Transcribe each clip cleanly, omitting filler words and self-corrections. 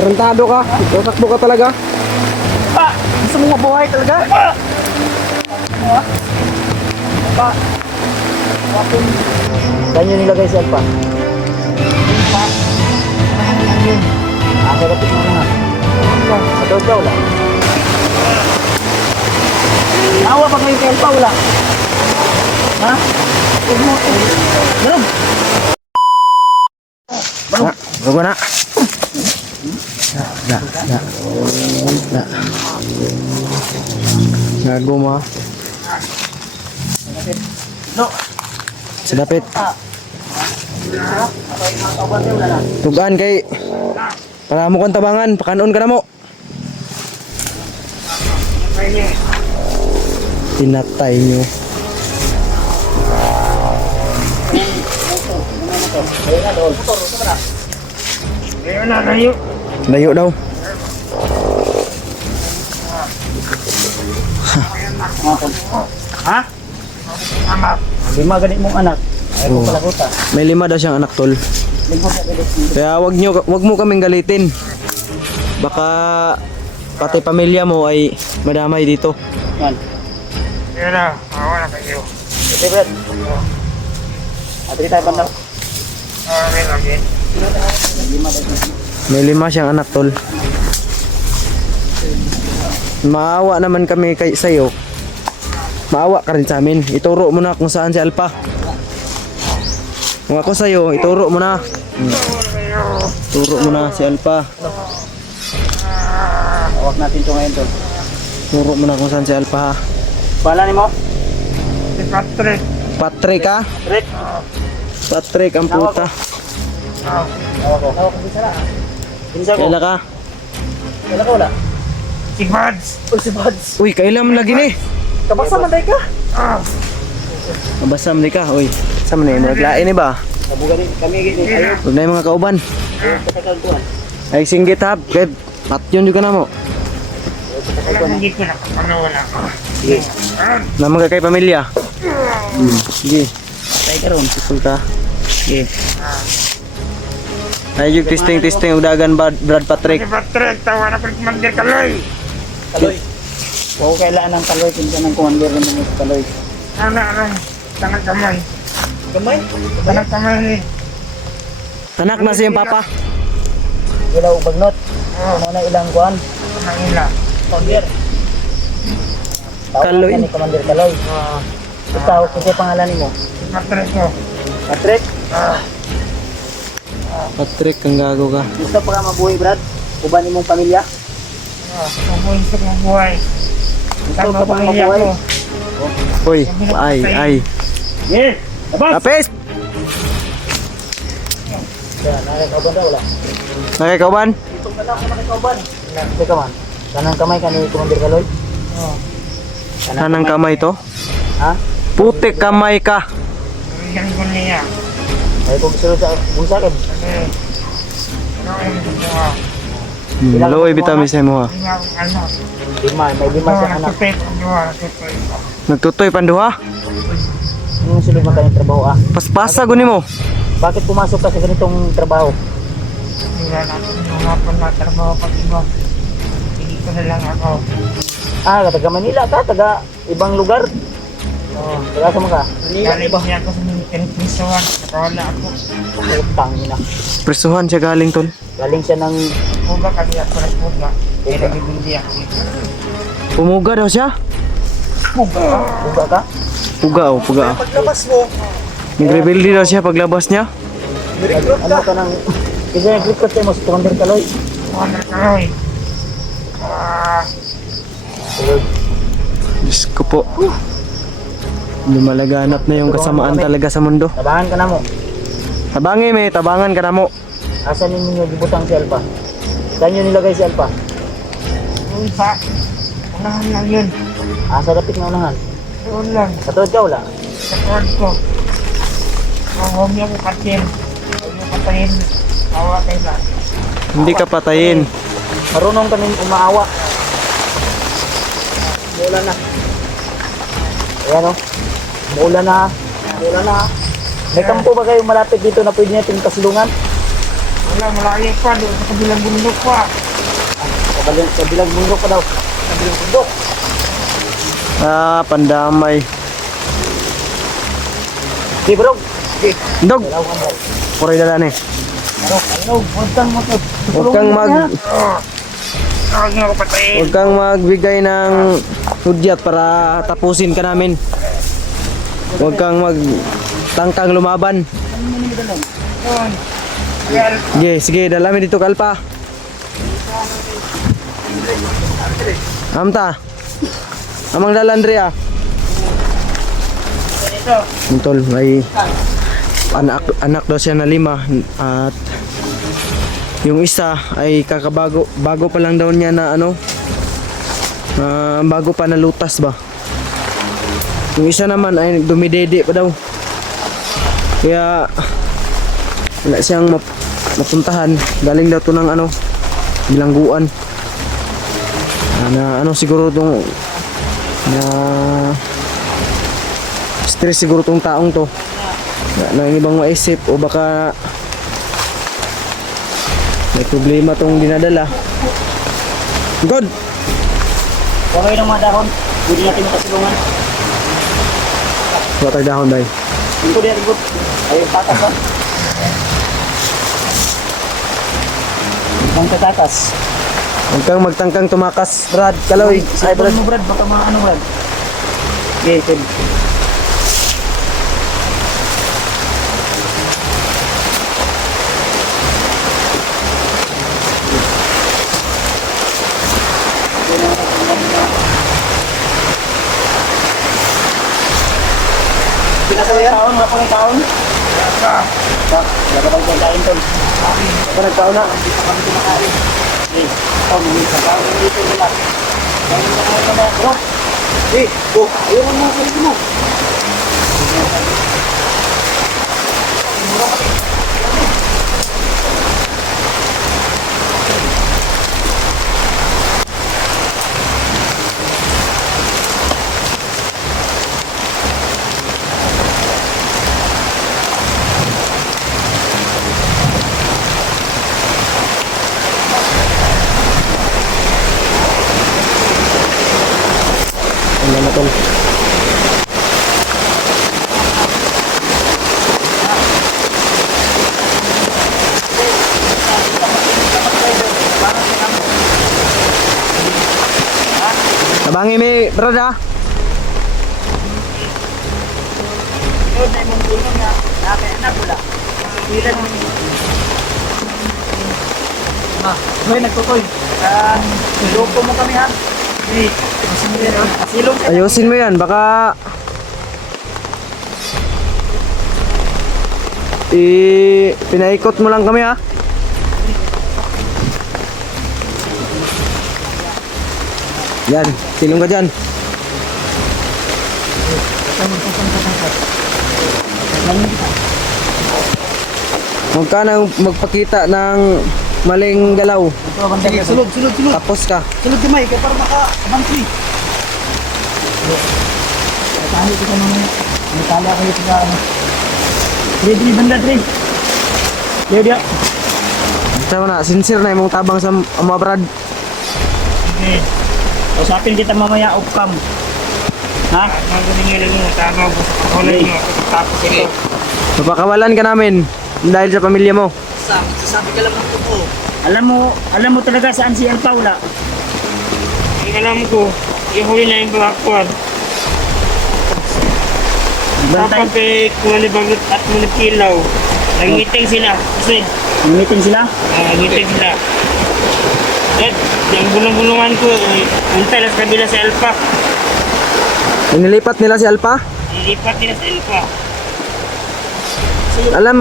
Tarantado ka. Sasakbo ka talaga. Gusto mo mabuhay talaga? Ganyan nilagay si Alpa. Kalapit mo na nga. Matawag ka wala. Nawa pa kayo kay Alpa wala. Ha? Ganun. Bago na. Na. Gago mo. No. Sedapit. Tugaan kay para mo kang tabangan, pakanon ka na mo. Tinatay nyo. Layo daw. Ha? Lima ganit mong anak. Ay ko palaguta. May 5 daw siyang anak tol. Kaya wag mo kaming galitin. Baka pati pamilya mo ay madamay dito. Yan. Yun na, awa na kayo. Ito Brad. Atri tayo bandaw. Okay lagi. May 5 siyang anak tol. Maawa naman kami kay sayo. Maawa ka rin sa amin. Ituro mo na kung saan si Alpa. Kung ako sa'yo, ituro mo na. Turo mo na si Alpa. Tawag natin ito ngayon tol. Turo mo na kung saan si Alpa ha. Pala ni mo? Si Patrick. Patrick ha? Rick. Patrick ang puta. Tawag ko. Tawag ko bisara. Pinsa ko. Kaila ka? Kailan ka wala? Si Buds. Oh si Buds. Uy, kailan mo lagi ni? Kabasa man tayo ka? Mabasam ni ka. Uy, saan mo na yun? Naglain ni ba? Kabugan kami gini. Ayaw. Huwag na yung mga kauban. Katakal tuan. Ay, singgit ha. Kahit matyon juga na mo. Wala hindi ko nakapanood ako. Naman ka kay pamilya. Sige. Tayo ka ron. Sulta. Sige. Ay, yung testing udagan Brad Patrick. Si Patrick, tawa na ko ni Commander Kaloy. Kaloy. Huwag kailangan ng kaloy. Pinsa ng commander naman yung kaloy. Ano, tangang kamay. Gamay? Tangang kamay. Tanak na siyang papa. Ilaw bagnot. Ano na ilang kuhan? Tangang ila. Commander. Kaloy. Tawag ni Commander Kaloy. Ikaw, kasi pangalan mo? Si Patrick ko. Patrick. Patrick, ang gago ka. Gusto pa ka mabuhay Brad? Uban imong pamilya? Mabuhisok ng buhay. Gusto Tama ka pa pamilya mabuhay? ko. Uy, ay. Yeah! Labas! Apis! Yan, nakakauban daw wala. Nakikauban? Itong ka na ako nakakauban. Teka man, kanang kamay ka ni Commander Kaloy? Kanang kamay to? Ha? Putik kamay ka. Bigyan ko niya. Ay kung gusto sa bungsakin. Kasi, ano yung gumawa? Loy vitamin sa mo ha. Hindi akong anak. May lima siya anak. Natupit ang gawa. Natupit. Nagtutoy panduha. Yung sunod man kanyang trabaho Paspasa guni mo. Bakit pumasok ka sa ganitong trabaho? Hindi na natin yung hapon na trabaho pag iba. Hindi ko na lang ako. Taga Manila ka? Taga ibang lugar? Taga sa mga ka? Galing niya ako sa Pinisuan. Nakawala ako. Utang na. Presuhan siya galing tol. Galing siya ng Buga kami ako nagbuga. Kaya nagbibindi ako. Pumuga daw siya. buga ka? Puga. Paglabas mo, Nag-rebelde daw siya paglabas niya. ano ka ng... Kasi nag-recruit tayo mo sa Commander Kaloy. Ano kaloy? Diyos ko po. Lumalaganap na yung kasamaan talaga sa mundo. Tabangan ka na mo. Tabangan ka na mo. Asan ninyo gibutang si Alpa? Saan nyo nilagay si Alpa? Yung isa. Unahan lang yun. Sa dapit na unahan. Doon lang. Sa tuwad ka wala? Sa cord ko. Huwag niya ko katin. Huwag niyo katayin. Awa kayo lang. Hindi ka patayin. Marunong ka rin umaawa. Umuulan na. Ayan o. Umuulan na. Umuulan na. May kampo ba kayong malapit dito na pwede natin pasilungan? Wala, malayo pa. Doon sa kabilang bundok pa. Kabilang bundok pa daw. Kabilang bundok. Ah, pandamay. Di bro. Di. Dog, Dalawan daw. puray dala ni. Huwag kang Huwag kang Huwag nga ako patayin. huwag kang magbigay ng hudyat para tapusin ka namin. Huwag kang magtangkang lumaban. Yun. Yan. Sige, sige, dalamin dito kalpa. Amta. Amang dala Andrea. Ito. Tol, may anak daw siya na 5 at yung isa ay bago pa lang daw niya na ano, bago pa nalutas ba. Yung isa naman ay dumidede pa daw. Kaya wala siyang mapuntahan. Galing daw to ng ano, bilangguan. Na ano siguro tong na stress siguro tong taong to. Na ibang maisip o baka may problema tong dinadala. God! Huwag kayo ng mga dahon. Hindi natin makasilungan. Wala tayo dahon dahil. Ito din ang good. Ayun, tatas ha. Ang tatatas. Huwag kang magtangkang tumakas, Brad. Kaloy. Ay, Brad. Mo Brad, baka mga ano Brad. Okay, good. Pinasaway taon, wala pa ng taon. Wala pa ng kain tol. Wala pa nagtaon na. Hindi pa kami kumakain. Okay. Sa taon dito nila. Kaya nila kayo na mga bro. Eh, go. Ayaw mo mga sarili mo. Ano na tol? Tabangi mi, Brad ha? Yun, ay mong tulong nga. Nakakainak wala. Ilan mo. Hoy, nagtutoy. Loko mo kami ha. Silong ka. Ayusin mo yan, baka pinaikot mo lang kami ha. Yan, silong ka dyan. Huwag ka nang magpakita ng maling galaw. Sige, sulod. Tapos ka. Sulod kamay, kaya para maka-abantri. Tahan ito ka naman. May tala kayo sa ano. Dre, banda, Dre. Dia. Sama na, sincere na yung tabang sa mga Brad. Okay. Usapin kita mamaya off-cam. Ha? Magaling nga lang yung tama ko sa kakulay mo. Tapos ito. Mapakawalan ka namin dahil sa pamilya mo. Sasabi ka lang ng totoo. Alam mo talaga saan si El Paula. Ang alam ko, ihuli na yung bakwan. Bantay. Tapos kay Manibagot at Manikilaw. Nag-meeting sila. Kasi, Meeting sila. nag-meeting sila. At, yung bulong-bulungan ko, untay lang sa kabila sa Alpha. Inilipat nila si Alpa? Ilipat nila sa Alpha.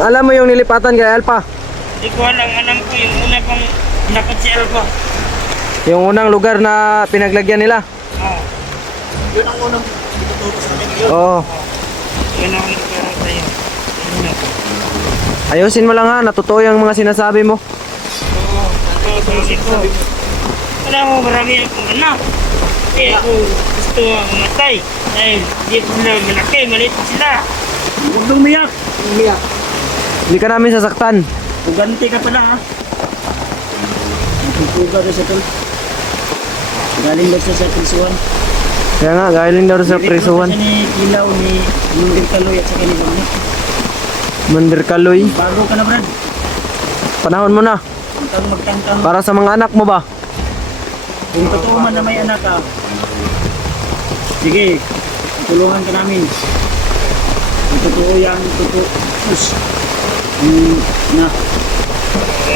Alam mo yung nilipatan kay Alpa? Hindi ko alam ko yung una pang dapat si Alpha. Yung unang lugar na pinaglagyan nila? Oo. Yun ang unang ituturo sa akin ngayon. Oo. Yun ang nagkaroon sa'yo. Yun na. Ayusin mo lang ha, natutuyo yung mga sinasabi mo. Oo. Sabi ko. Alam mo, marami akong anak. Kaya ako gusto mamatay. Dahil di ko sila malaki, maliit sila. Huwag nang umiyak. Hindi ka namin sasaktan. Uganti ka pala ha. Puga rin siya tol. Galing daw siya sa prisuan. Kaya nga, galing daw sa prisuan. Siya ni Ilaw ni Mundir Kaloy at saka ni Dominic. Mandir Kaloy. Bago ka na Brad. Panahon mo na. Tangtang magtangtang. Para sa mga anak mo ba? Kung totoo man na may anak ka, sige, tulungan ka namin. Kung totoo yan, totoo. Sus. Na,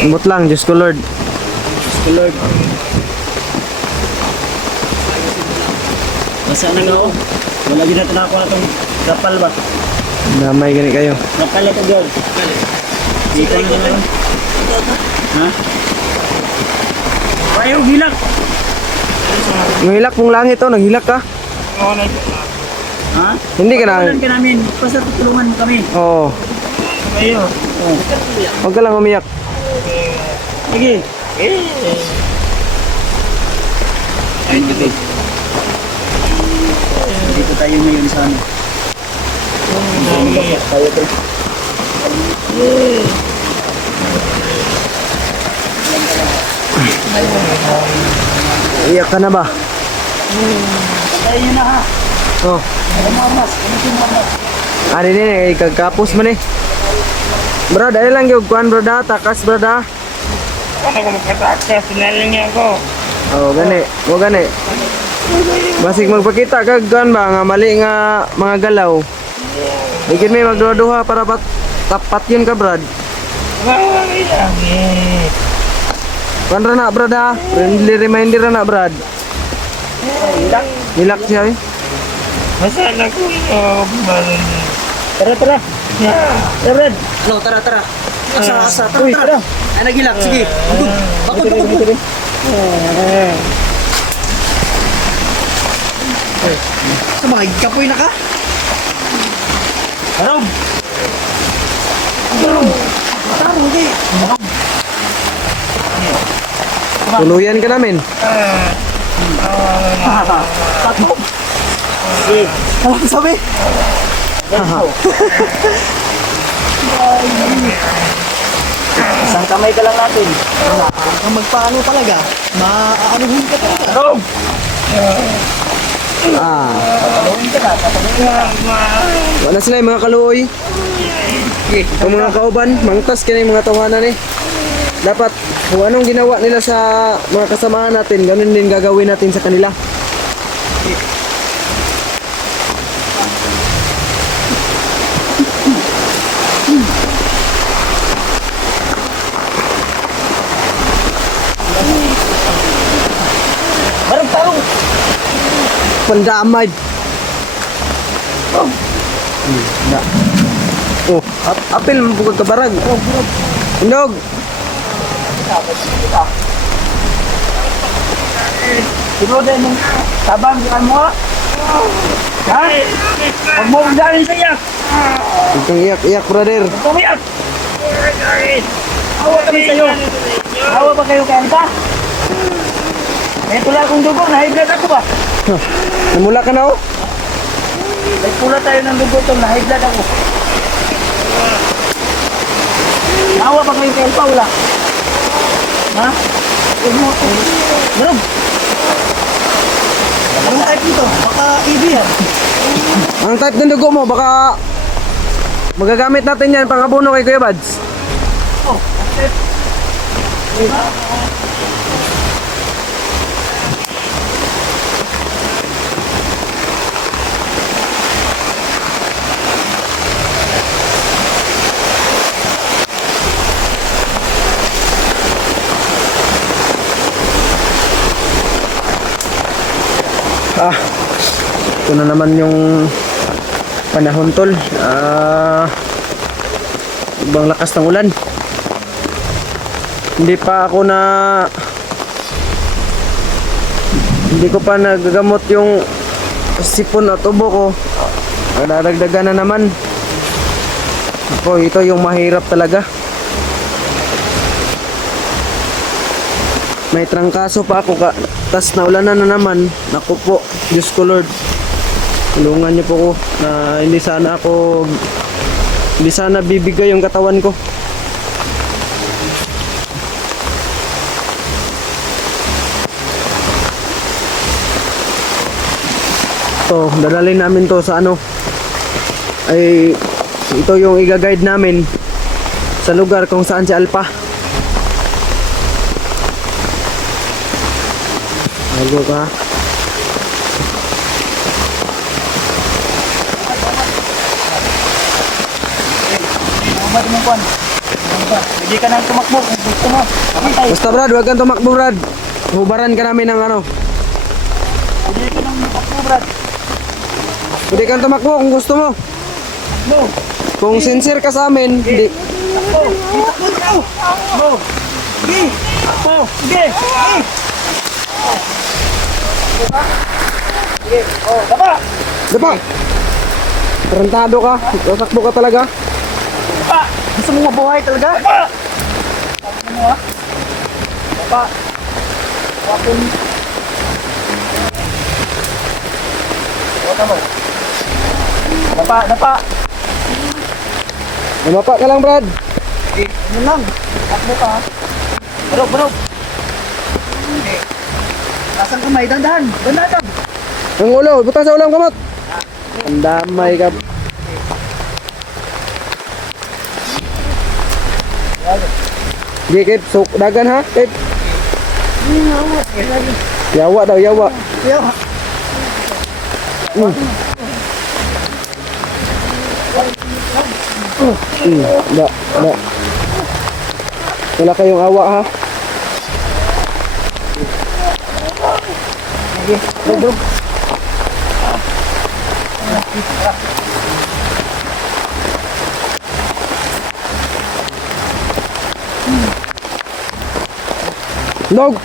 Umot lang, Diyos ko Lord. Diyos ko Lord. Basta na ako. Wala din natin ako na itong kapal ba? Damay gani kayo. Kapal ito girl. Dito na naman. Ha? Ayaw, hilak. Nanghilak mong langit oh, nanghilak ka. Oo, na. Ha? Hindi ka na. Tulungan ka namin. Basta tutulungan mo kami. Oo. Kayo. Oh. Huwag ka lang umiyak. Sige. Dito tayo ngayon sa ano. Tayo to. Iyak ka na ba? Tayo na ha. Oh. Ano mo mas? Ano mo mas? Ari din eh, kagkapos man eh. Bro, dahil lang yung kuhan bro da, takas bro da. Ano ko magkatakas, sinaling niya ako. Oh, gani. O gani. Basig magpakita kag kuhan ba nga mali nga mga galaw. Igin may magduha-duha para tapat yun ka brad. Mawawagi lang eh. Kuhan ra na brad ha. Friendly reminder ra na brad. Hilak siya eh. Masala ko balon. Tara, tara. Tara, Brad. No, tara, tara. Asa, tara, Uy, tara. tara. Ay, nagilak. Sige. Bakod, bakod, bakod. Sa mga kapoy na ka? Harap. Tara, hindi. Tuluyan ka namin. Tato. Sige. Ano sabi? Isang kamay ka lang natin. Ang magpaano talaga. Maaanuhin ka talaga. Harap. Ah, Tatalungin ka na. Tatalungin ka na. wala sila yung mga kaluoy. Yung mga kauban, mangtas ka na yung mga tawanan eh. Dapat kung anong ginawa nila sa mga kasamahan natin, ganun din gagawin natin sa kanila. Harap, tarong. Pandamay. Oh, apil mo pugod ka barag. Indog. Siguro din mong tabang di mo ha? Ha? Huwag mo magdalin sa iyak. Huwag kang iyak-iyak, brother. Huwag mo iyak. Hawa kami sa'yo. Hawa ba kayo kaya ka? May pula akong dugo. Nahiblat ako ba? Namula ka na oh. May pula tayo ng dugo to. Nahiblat ako. Hawa ba kayo kaya wala? Ha? Huwag mo. Marog. Anong type nito? Baka EB yan. Ang type ng dugo mo, baka magagamit natin yan pang abono kay Kuya Bads. Ah, ito na naman yung panahon tol. Ibang lakas ng ulan. Hindi ko pa nagagamot yung sipon at ubo ko. Nadagdagan na naman. Ako, ito yung mahirap talaga. May trangkaso pa ako tas naulanan na naman. Naku po, Diyos ko Lord, tulungan niyo po ko na hindi sana bibigay yung katawan ko. to, dadalhin namin to sa ano, ay ito yung i-guide namin sa lugar kung saan si Alpha. Bago ka. Umad mo kuan. Hindi ka nang tumakbo kung gusto mo. Kapantay. Basta Brad, huwag kang tumakbo Brad. Hubaran ka namin ng ano. Hindi ka nang tumakbo, Brad. Hindi kang tumakbo kung gusto mo. No. Kung sincere ka sa amin, hindi. Takbo. Takbo. Takbo. Sige. Takbo. Sige. Sige. Sige. Oh, tama. Diba? Tarantado ka. Sasakbo ka talaga. Pa! Gusto mo mabuhay talaga? Pa! Sabi mo ha? Pa! Wapon. O, tama. Dapa, dapa. Lumapa ka lang Brad. Okay, yun lang. Takbo ka ha? Barog, barog. Okay. Nasaan kamay? Dandahan. Dandahan. Ang ulo, butas sa ulang kamot. Ang damay ka. Di Kip, so dagan ha, Kip. Yawa daw, yawa. Yawa. Da, da. Wala kayong awa ha. Sige, barog, barog. Dog.